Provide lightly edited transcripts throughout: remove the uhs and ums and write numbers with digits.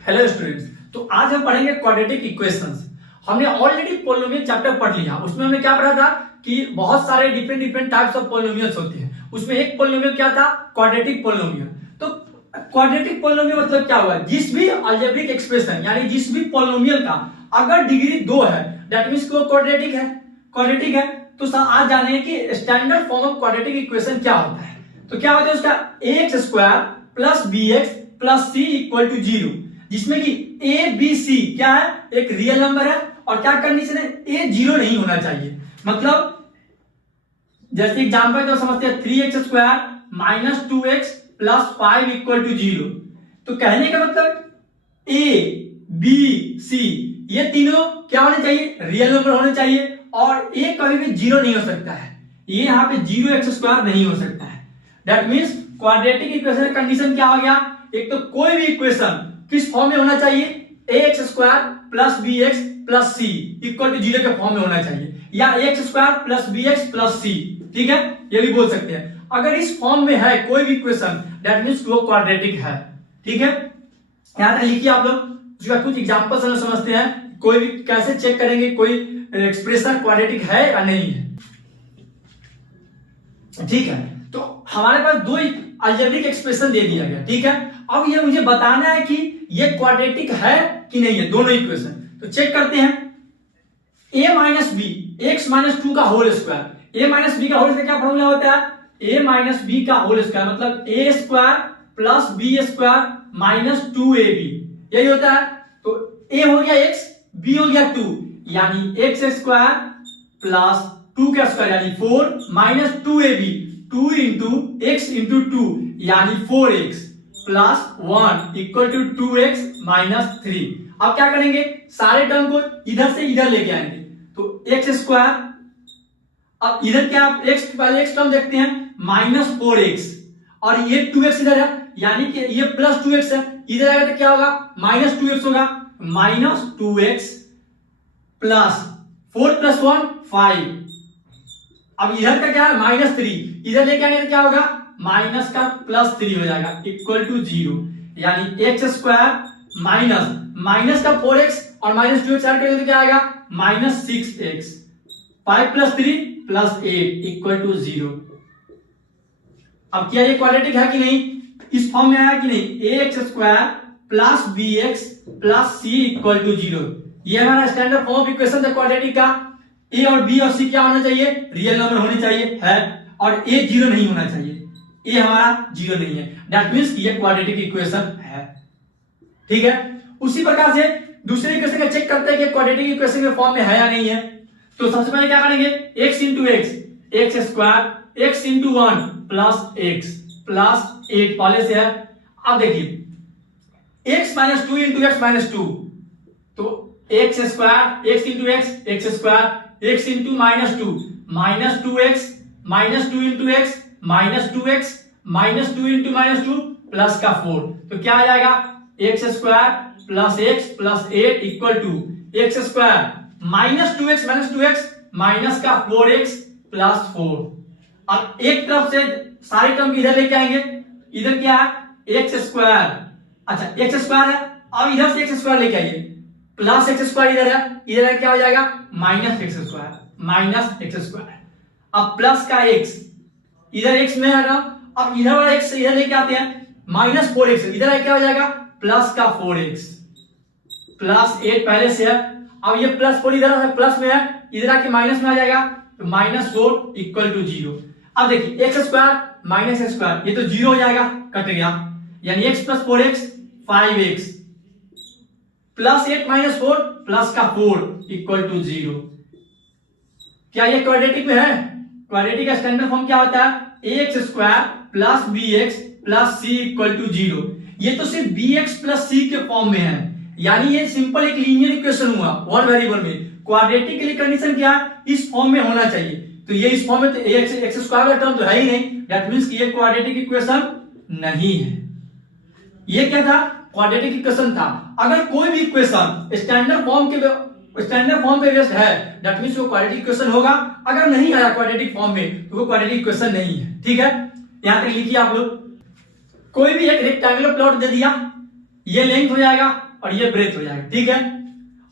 Hello students, तो आज हम पढ़ेंगे क्वाड्रेटिक इक्वेशंस। हमने ऑलरेडी पॉलिनोमियल चैप्टर पढ़ लिया। उसमें हमने क्या पढ़ा था कि बहुत सारे डिफरेंट टाइप्स ऑफ पॉलिनोमियल्स होते हैं। उसमें एक पॉलिनोमियल क्या था, क्वाड्रेटिक पॉलिनोमियल। तो क्वाड्रेटिक पॉलिनोमियल मतलब क्या हुआ, जिस भी अलजेब्रिक एक्सप्रेशन यानी जिस भी पॉलिनोमियल का अगर डिग्री 2 है दैट मींस वो क्वाड्रेटिक है। क्वाड्रेटिक है तो आज जाने कि standard form of quadratic equation क्या होता है। तो क्या होता है उसका ax square plus bx plus c equal to 0, जिसमें कि a b c क्या है, एक रियल नंबर है और क्या कंडीशन है, a 0 नहीं होना चाहिए। मतलब जैसे एग्जांपल तो समझते हैं 3x square minus 2x plus 5 equal to 0। तो कहने का मतलब a b c ये तीनों क्या होने चाहिए, रियल नंबर होने चाहिए और a कभी भी 0 नहीं हो सकता है। ये यहाँ पे 0x स्क्वायर नहीं हो सकता है। दैट मींस क्वाड्रेटिक इक्वेशन का कंडीशन क्या हो गया, एक तो कोई भी इक्वेशन किस फॉर्म में होना चाहिए, ax square plus bx plus c equal to 0 के फॉर्म में होना चाहिए, या ax square plus bx plus c। ठीक है, ये भी बोल सकते हैं। अगर इस फॉर्म में है कोई भी इक्वेशन दैट मींस वो क्वाड्रेटिक है। ठीक है, यहां तक लिखिए आप लोग। उसका कुछ एग्जांपल्स हम समझते हैं, कोई भी कैसे चेक करेंगे कोई एक्सप्रेशन क्वाड्रेटिक है या नहीं है। ठीक है, तो हमारे पास दो अलजेब्रिक एक्सप्रेशन दे दिया गया। ठीक है, अब ये मुझे बताना है कि ये क्वाड्रेटिक है कि नहीं है, दोनों इक्वेशन। तो चेक करते हैं। a minus B X minus 2 का whole square, a minus B का होल स्क्वायर क्या फॉर्मूला होता है, a माइनस बी का होल स्क्वायर मतलब a square plus B square minus 2ab, यही होता है। तो a हो गया x, b हो गया 2, यानी x स्क्वायर प्लस 2 का स्क्वायर यानी 4 minus 2ab, 2 into x into 2 यानी 4x plus 1 equal to 2x minus 3। अब क्या करेंगे, सारे टर्म को इधर से इधर लेके आएंगे। तो x स्क्वायर, अब इधर क्या, x पहले x टर्म देखते हैं, माइनस 4x और ये 2x इधर है यानी कि ये प्लस 2x है, इधर आएगा तो क्या होगा, माइनस 2x होगा, माइनस 2x प्लस 4 प्लस 1 5। अब इधर का क्या है, माइनस 3, इधर लेके आने तो क्या होगा, माइनस का प्लस 3 हो जाएगा इक्वल टू 0, यानी एक्स स्क्वायर माइनस माइनस का 4x और माइनस 2x ऐड करेंगे तो क्या आएगा, minus 6x, 5 plus 3 plus 8 equal to 0। अब क्या ये क्वाड्रेटिक है कि नहीं, इस फॉर्म में आया कि नहीं, ax square plus bx plus c equal to 0। ये हमारा स्टैंडर्ड फॉर्म ऑफ इक्वेशन है क्वाड्रेटिक का। a और b और c क्या होना चाहिए, रियल नंबर होने चाहिए है, और a 0 नहीं होना चाहिए, a हमारा 0 नहीं है। दैट मींस ये क्वाड्रेटिक इक्वेशन है। ठीक है, उसी प्रकार से दूसरे इक्वेशन का चेक करते हैं कि क्वाड्रेटिक इक्वेशन के फॉर्म में है या नहीं है। तो सबसे पहले क्या करेंगे, x into X square x into 1 plus x plus 8 पहले से है। अब देखिए x minus 2 into X minus 2, तो x square x into X square x into minus 2 minus 2x minus 2 into X minus 2x minus 2 into minus 2 plus का 4। तो क्या आ जाएगा, x square plus x plus 8 equal to x square minus 2x minus 2x minus का 4x plus 4। अब एक तरफ से सारे टर्म इधर लेके आएंगे, इधर क्या है x स्क्वायर, अच्छा x स्क्वायर है, अब इधर से x स्क्वायर लेके आइए, प्लस x स्क्वायर इधर है, इधर क्या हो जाएगा, minus x square minus x square. अब प्लस का x, इधर x में है ना, अब इधर वाला x इधर लेके आते हैं, माइनस 4x, इधर क्या हो जाएगा, प्लस का 4x प्लस 8 पहले से है। अब ये प्लस 4 इधर है, प्लस में है, इधर आके माइनस में आ जाएगा, तो माइनस 4 इक्वल टू 0। अब देखिए x square minus x square ये तो 0 हो जाएगा, कट गया, यानी x plus 4x 5x plus 8 minus 4 plus का 4 इक्वल टू 0। क्या ये क्वाड्रेटिक में है, क्वाड्रेटिक का स्टैंडर्ड फॉर्म क्या होता है, ax square plus bx plus c equal to 0। ये तो सिर्फ bx प्लस c के फॉर्म में है, यानी ये सिंपल एक लीनियर इक्वेशन हुआ वन वेरिएबल में। क्वाड्रेटिक के लिए कंडीशन क्या है, इस फॉर्म में होना चाहिए। तो ये इस फॉर्म में तो x स्क्वायर का टर्म तो है ही नहीं, दैट मींस कि ये क्वाड्रेटिक इक्वेशन नहीं है। ये क्या था, क्वाड्रेटिक इक्वेशन था। अगर कोई भी इक्वेशन स्टैंडर्ड फॉर्म पे बेस्ड है दैट मींस वो क्वाड्रेटिक इक्वेशन होगा। अगर नहीं आया क्वाड्रेटिक फॉर्म में तो वो क्वाड्रेटिक इक्वेशन नहीं है। ठीक है, यहां तक लिखिए आप लोग। कोई भी एक रेक्टेंगुलर प्लॉट दे दिया, ये लेंथ हो जाएगा और ये ब्रेथ हो जाएगा, ठीक है।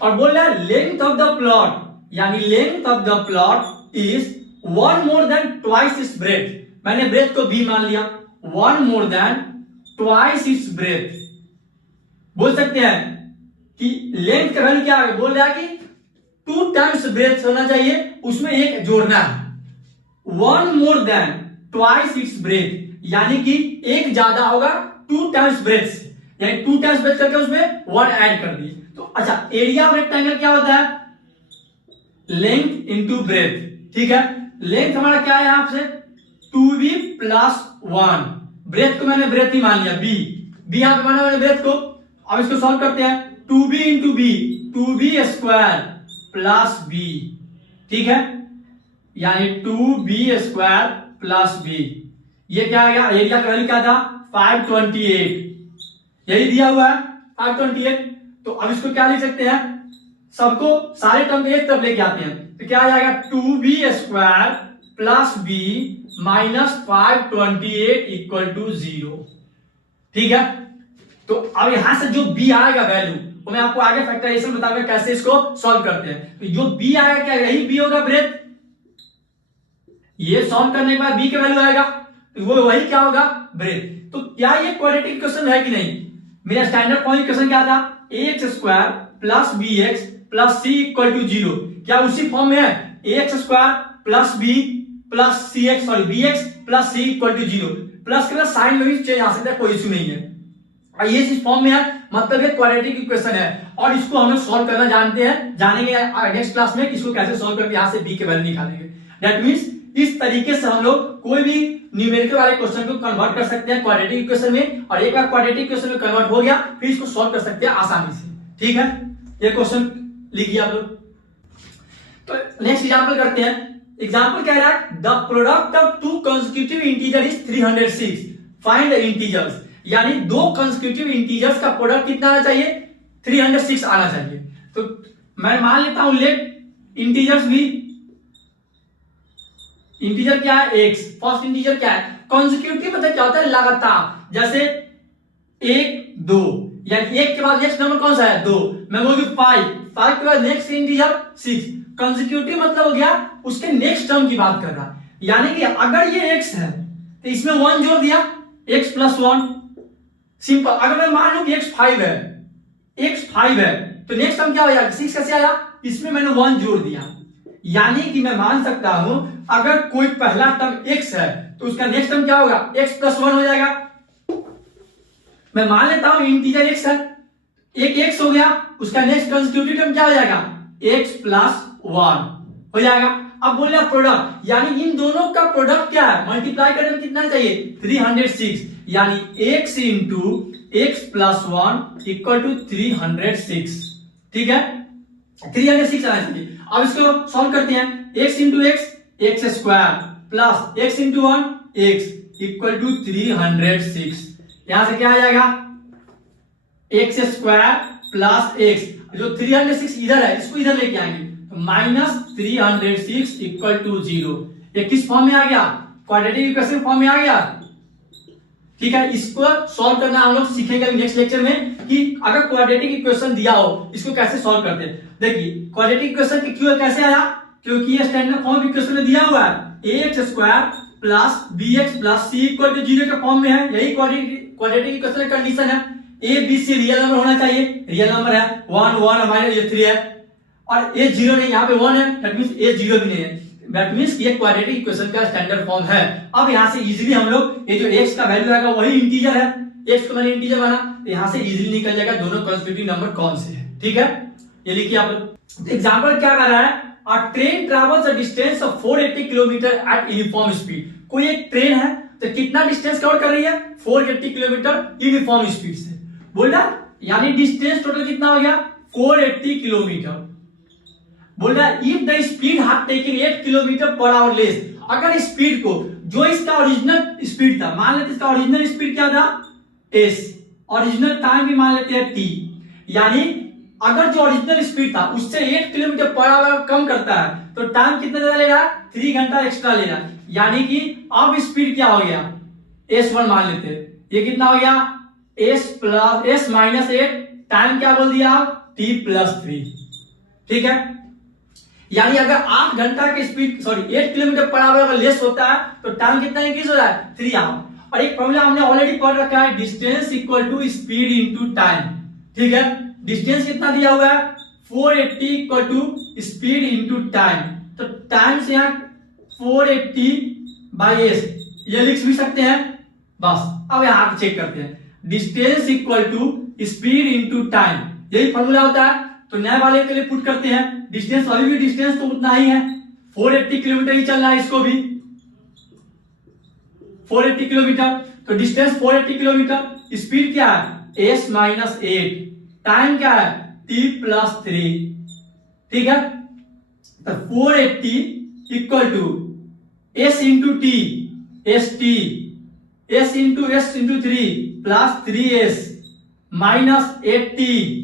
और बोल रहा है लेंथ ऑफ द प्लॉट, यानी length of the plot is 1 more than twice its breadth। मैंने ब्रेथ को b मान लिया, 1 more than twice its breadth। बोल सकते हैं कि लेंथ का वैल्यू क्या है, बोल रहा है कि 2 times ब्रेथ होना चाहिए, उसमें एक जोड़ना है। 1 more than twice its breadth, यानी कि एक ज्यादा होगा 2 times ब्रेथ से, यानी 2 times ब्रेथ करके उसमें 1 ऐड कर दिए। तो अच्छा, एरिया ऑफ रेक्टेंगल क्या होता है, लेंथ इंटू ब्रेथ, ठीक है। लेंथ हमारा क्या है यहां से 2b प्लस 1, ब्रेथ को मैंने ब्रेथ ही मान लिया, b यहां पे माना मैंने ब्रेथ को। अब इसको सॉल्व करते हैं, 2b into b, 2b square plus b, ठीक है, यानी 2b स्क्वायर प्लस b। ये क्या आ गया, एरिया का वैल्यू क्या था 528, यही दिया हुआ है 528। तो अब इसको क्या लिख सकते हैं, सबको सारे टर्म को एक तरफ लेके आते हैं, तो क्या आ जाएगा 2b square plus b minus 528 equal to 0, ठीक है। तो अब यहां से जो b आएगा वैल्यू, वो मैं आपको आगे फैक्टराइजेशन बताऊंगा कैसे इसको सॉल्व करते हैं। तो जो b आएगा क्या, यही b होगा ब्रेथ, ये सॉल्व करने के बाद b का वैल्यू आएगा, तो वो वही क्या होगा ब्रेथ। तो क्या ये क्वाड्रेटिक इक्वेशन है कि नहीं, मेरा स्टैंडर्ड फॉर्म इक्वेशन क्या था, ax square plus bx plus c equal to 0, क्या उसी फॉर्म में है, ax square plus b plus cx, sorry bx plus c equal to 0, plus के बाद साइन में भी चेंज आ सकता है, कोई इश्यू नहीं है। और ये इस फॉर्म में है, मतलब ये क्वाड्रेटिक इक्वेशन है, और इसको हम लोग सॉल्व करना जानते हैं, जानेंगे नेक्स्ट क्लास में इसको कैसे सॉल्व करके यहां से b के वैल्यू निकालेंगे। दैट मींस इस तरीके से हम लोग कोई भी न्यूमेरिकल वाले क्वेश्चन को कन्वर्ट कर सकते हैं क्वाड्रेटिक इक्वेशन में, और एक बार क्वाड्रेटिक इक्वेशन में कन्वर्ट हो गया फिर इसको सॉल्व कर सकते हैं आसानी से, ठीक है। ये क्वेश्चन लिखिए आप लोग। तो नेक्स्ट एग्जांपल करते हैं। एग्जांपल कह रहा है the product of 2 consecutive integer is 306, find the integers, यानी 2 कंसेक्यूटिव इंटीजर्स का प्रोडक्ट कितना आना चाहिए, 306 आना चाहिए। तो मैं मान लेता हूं लेट इंटीजर्स भी, इंटीजर क्या है x, फर्स्ट इंटीजर क्या है, कंसेक्यूटिव मतलब क्या होता है लगातार, जैसे 1 2, यानी 1 के बाद नेक्स्ट नंबर कौन सा है 2, मैं बोलूंगी 5 के बाद नेक्स्ट इंटीजर 6। कंसेक्यूटिव मतलब हो गया उसके नेक्स्ट टर्म की बात कर रहा है, यानी कि अगर ये x है तो इसमें 1 जोड़ दिया, x प्लस 1, सिंपल। अगर मैं मान लूं कि x 5 है तो नेक्स्ट टर्म क्या हो जाएगा 6 कैसे आया, इसमें मैंने 1 जोड़ दिया, यानी कि मैं मान सकता हूं अगर कोई पहला टर्म x है तो उसका नेक्स्ट टर्म क्या होगा x प्लस 1 हो जाएगा। मैं मान लेता हूं इंटीजर x है, एक x हो गया, उसका नेक्स्ट कंसेक्यूटिव टर्म क्या हो जाएगा x प्लस 1 हो जाएगा। अब बोल रहा प्रोडक्ट, यानी इन दोनों का प्रोडक्ट क्या है, मल्टीप्लाई करने में कितना चाहिए 306, यानी x into x plus 1 equal to 306, ठीक है, 306 आना चाहिए। अब इसको सॉल्व करते हैं, x into x square plus x into 1 x equal to 306, यहां से क्या आ जाएगा x स्क्वायर प्लस x, जो 306 इधर है इसको इधर लेके आएंगे तो माइनस 306 इक्वल टू 0। ये किस फॉर्म में आ गया, क्वाड्रेटिक इक्वेशन फॉर्म में आ गया, ठीक है। इसको सॉल्व करना हम लोग सीखेंगे नेक्स्ट लेक्चर में कि अगर क्वाड्रेटिक इक्वेशन दिया हो इसको कैसे सॉल्व करते हैं। देखिए क्वाड्रेटिक इक्वेशन की क्यों कैसे आया, क्योंकि ये स्टैंडर्ड फॉर्म इक्वेशन में दिया हुआ है ax square plus bx plus c equal to 0 के फॉर्म में है, यही क्वाड्रेटिक इक्वेशन का कंडीशन है। a b c real number होना चाहिए, रियल नंबर है 1 1 हमारे ये 3 है, और a 0 नहीं, यहाँ पे 1 है, दैट मींस a 0 भी नहीं है, दैट मींस ये क्वाड्रेटिक इक्वेशन का स्टैंडर्ड फॉर्म है। अब यहां से इजीली हम लोग ये जो x का वैल्यू आएगा वही इंटीजर है, x को मैंने इंटीजर माना, तो यहां से इजीली निकल जाएगा दोनों कंसेक्यूटिव नंबर कौन से है, ठीक है। ये लिखिए आप। एग्जांपल क्या कर रहा है, अ train travels a distance of 480 kilometre eight uniform speed. कोई एक ट्रेन है तो कितना डिस्टेंस कवर कर रही है 480 किलोमीटर यूनिफॉर्म स्पीड से, बोल रहा यानी डिस्टेंस टोटल कितना हो गया 480 किलोमीटर। बोल रहा है if the speed had taken 8 kilometre per hour less, अगर स्पीड को जो इसका ओरिजिनल स्पीड था, मान लेते इसका ओरिजिनल स्पीड क्या था s, ओरिजिनल टाइम भी मान लेते हैं t, यानी अगर जो ओरिजिनल स्पीड था उससे 8 किलोमीटर पर आवर कम करता है तो टाइम कितना ज्यादा ले रहा है 3 घंटा एक्स्ट्रा ले रहा है, यानी कि अब स्पीड क्या हो गया s1 मान लेते हैं, ये कितना हो गया s plus s minus 8 time क्या बोल दिया आप, t+3, ठीक है। यानी अगर 8 घंटा की स्पीड 8 किलोमीटर पर आवर अगर लेस होता है तो टाइम कितना इंक्रीज हो रहा है, 3 आवर। और एक फॉर्मूला हमने ऑलरेडी पढ़ रखा है, distance equal to speed into time, ठीक है। डिस्टेंस कितना दिया हुआ है, 480 equal to speed into time. तो टाइम से यहाँ 480 बाई एस ये लिख भी सकते हैं बस। अब यहाँ चेक करते हैं, distance equal to speed into time, यही फॉर्मूला होता है। तो नए वाले के लिए पुट करते हैं, डिस्टेंस अभी भी डिस्टेंस तो उतना ही है, 480 किलोमीटर ही चल रहा है, इसको भी 480 किलोमीटर। तो डिस्टेंस 480 किलोमीटर, स्पीड क्या है s माइनस 8, टाइम क्या है t+3, ठीक है। तो 480 equal to s into T, S T, s into s into 3 plus 3s minus 80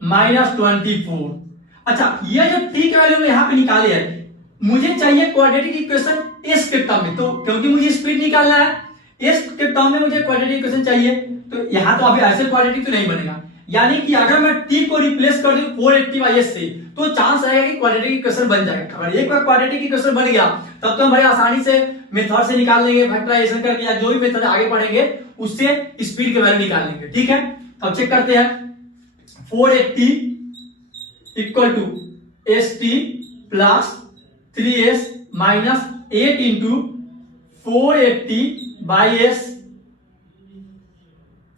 minus 24। अच्छा, ये जो t का वैल्यू यहाँ पे निकाले है, मुझे चाहिए क्वाड्रेटिक इक्वेशन s के टर्म में, तो क्योंकि मुझे स्पीड निकालना है s के टर्म में मुझे क्वाड्रेटिक इक्वेशन चाहिए। तो यहाँ तो अभी ऐसे क्वाड्रेटिक तो नहीं बनेगा, यानी कि अगर मैं t को रिप्लेस कर दूं 480 बाई s से, तो चांस रहेगा कि क्वाड्रेटिक इक्वेशन बन जाएगा। अगर एक बार क्वाड्रेटिक इक्वेशन बन गया तब तो हम बड़े आसानी से मेथड से निकाल लेंगे, फैक्टराइजेशन करके या जो भी मेथड आगे पढ़ेंगे उससे स्पीड के वैल्यू निकाल लेंगे, ठीक है। अब चेक करते हैं, 480 equal to S T plus 3s minus 8 into 480 by S,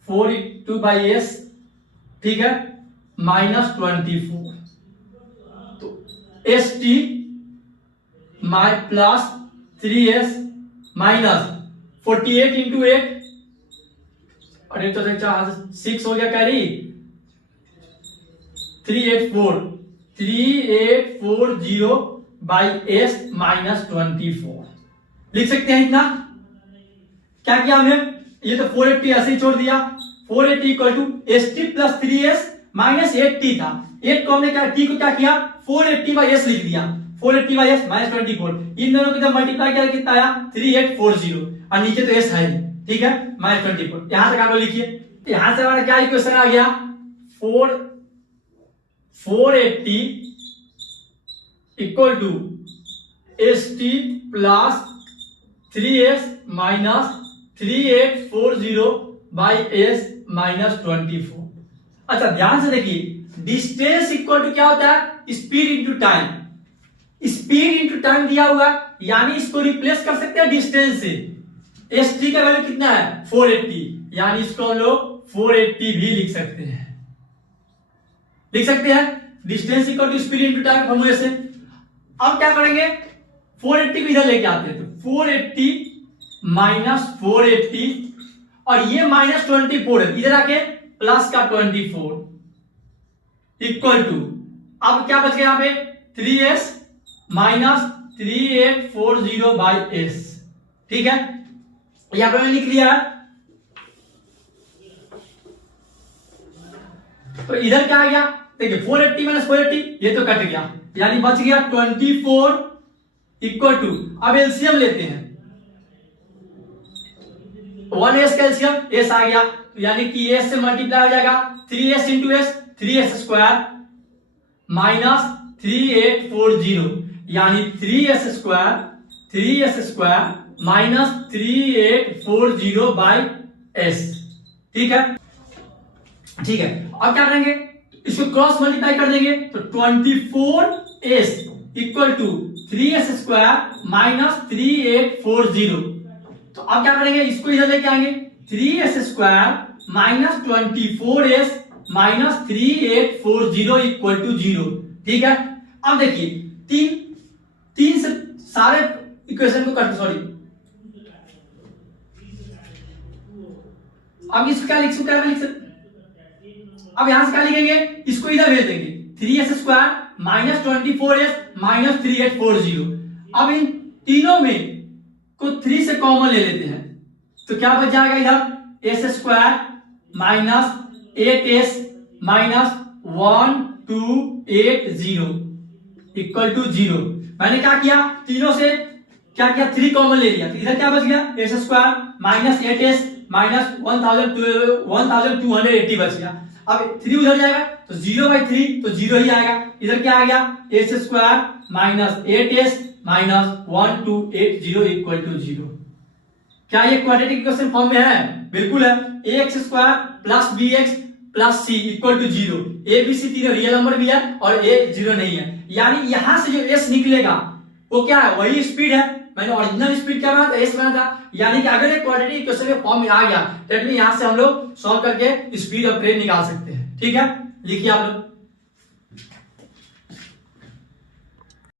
480 by S, ठीक है, माइनस 24। तो S T plus 3s minus 48 into 8, अरे तो 6 हो गया कैरी, 3840 बाई एस माइनस 24 लिख सकते हैं। इतना क्या किया हमने, ये तो 480 ऐसे ही छोड़ दिया, 480 equal to S T plus 3s minus 8t था, 8 को हमने क्या t को क्या किया 480 बाई s लिख दिया, 480 बाई s माइनस 24, इन दोनों को जब मल्टीप्लाई किया कितना आया 3840, और नीचे तो s है, ठीक है, माइनस 24। यहां तक आप लिखिए, यहां से हमारा क्या इक्वेशन आ गया, 480 equal to S T plus 3s minus 3840 by S minus 24। अच्छा ध्यान से देखिए, डिस्टेंस इक्वल टू क्या होता है, speed into time, speed into time दिया हुआ, यानी इसको रिप्लेस कर सकते हैं डिस्टेंस से। एस टी का वैल्यू कितना है 480, यानी इसको हम लोग 480 भी लिख सकते हैं, लिख सकते हैं distance equal to speed into time फॉर्मूले से। अब क्या करेंगे, 480 को इधर लेके आते हैं, तो 480 माइनस 480 और ये माइनस 24 है, इधर आके प्लस का 24 इक्वल टू, अब क्या बच गया यहाँ पे 3s माइनस 3840 बाई s, ठीक है, यहां पे मैंने लिख लिया है। तो इधर क्या आ गया, देखिए 480 माइनस 480 ये तो कट गया, यानी बच गया 24 इक्वल टू, अब एलसीएम लेते हैं, 1s का एलसीएम s आ गया, तो यानी कि s से मल्टीप्लाई हो जाएगा 3s into s, 3s square minus 3840, यानी 3s square minus 3840 by s, ठीक है, ठीक है। अब क्या करेंगे, इसको क्रॉस मल्टीप्लाई कर देंगे, तो 24s equal to 3s square minus 3840। तो अब क्या करेंगे, इसको इधर लेके आएंगे, 3s square minus 24s minus 3840 equal to 0, ठीक है। अब देखिए तीन से सारे इक्वेशन को कट, सॉरी, अब इसको क्या लिख सकते, अब यहां से क्या लिखेंगे, इसको इधर भेज देंगे, 3s square minus 24s minus 3840। अब इन तीनों में को 3 से कॉमन ले लेते हैं, तो क्या बच जाएगा इधर s square minus 8s minus 1280 equal to 0। मैंने क्या किया, तीनों से क्या किया 3 कॉमन ले लिया, तो इधर क्या बच गया s square minus 8s minus 1280 बच गया। अब 3 उधर जाएगा तो 0/3 तो 0 ही आएगा। इधर क्या आ गया, x² minus 8s minus 1280 equal to 0। क्या ये क्वाड्रेटिक इक्वेशन फॉर्म में है? बिल्कुल है। ax² plus bx plus c equal to 0। a b c तीनों रियल नंबर भी है और a 0 नहीं है, यानी यहां से जो s निकलेगा वो क्या है, वही स्पीड है। मैंने ओरिजिनल स्पीड क्या बना था, s बना था। यानी कि अगर एक क्वाड्रेटिक इक्वेशन के फॉर्म में आ गया, दैट मीन यहां से हम लोग सॉल्व करके स्पीड ऑफ ट्रेन निकाल सकते हैं। ठीक है, लिखिए आप लोग।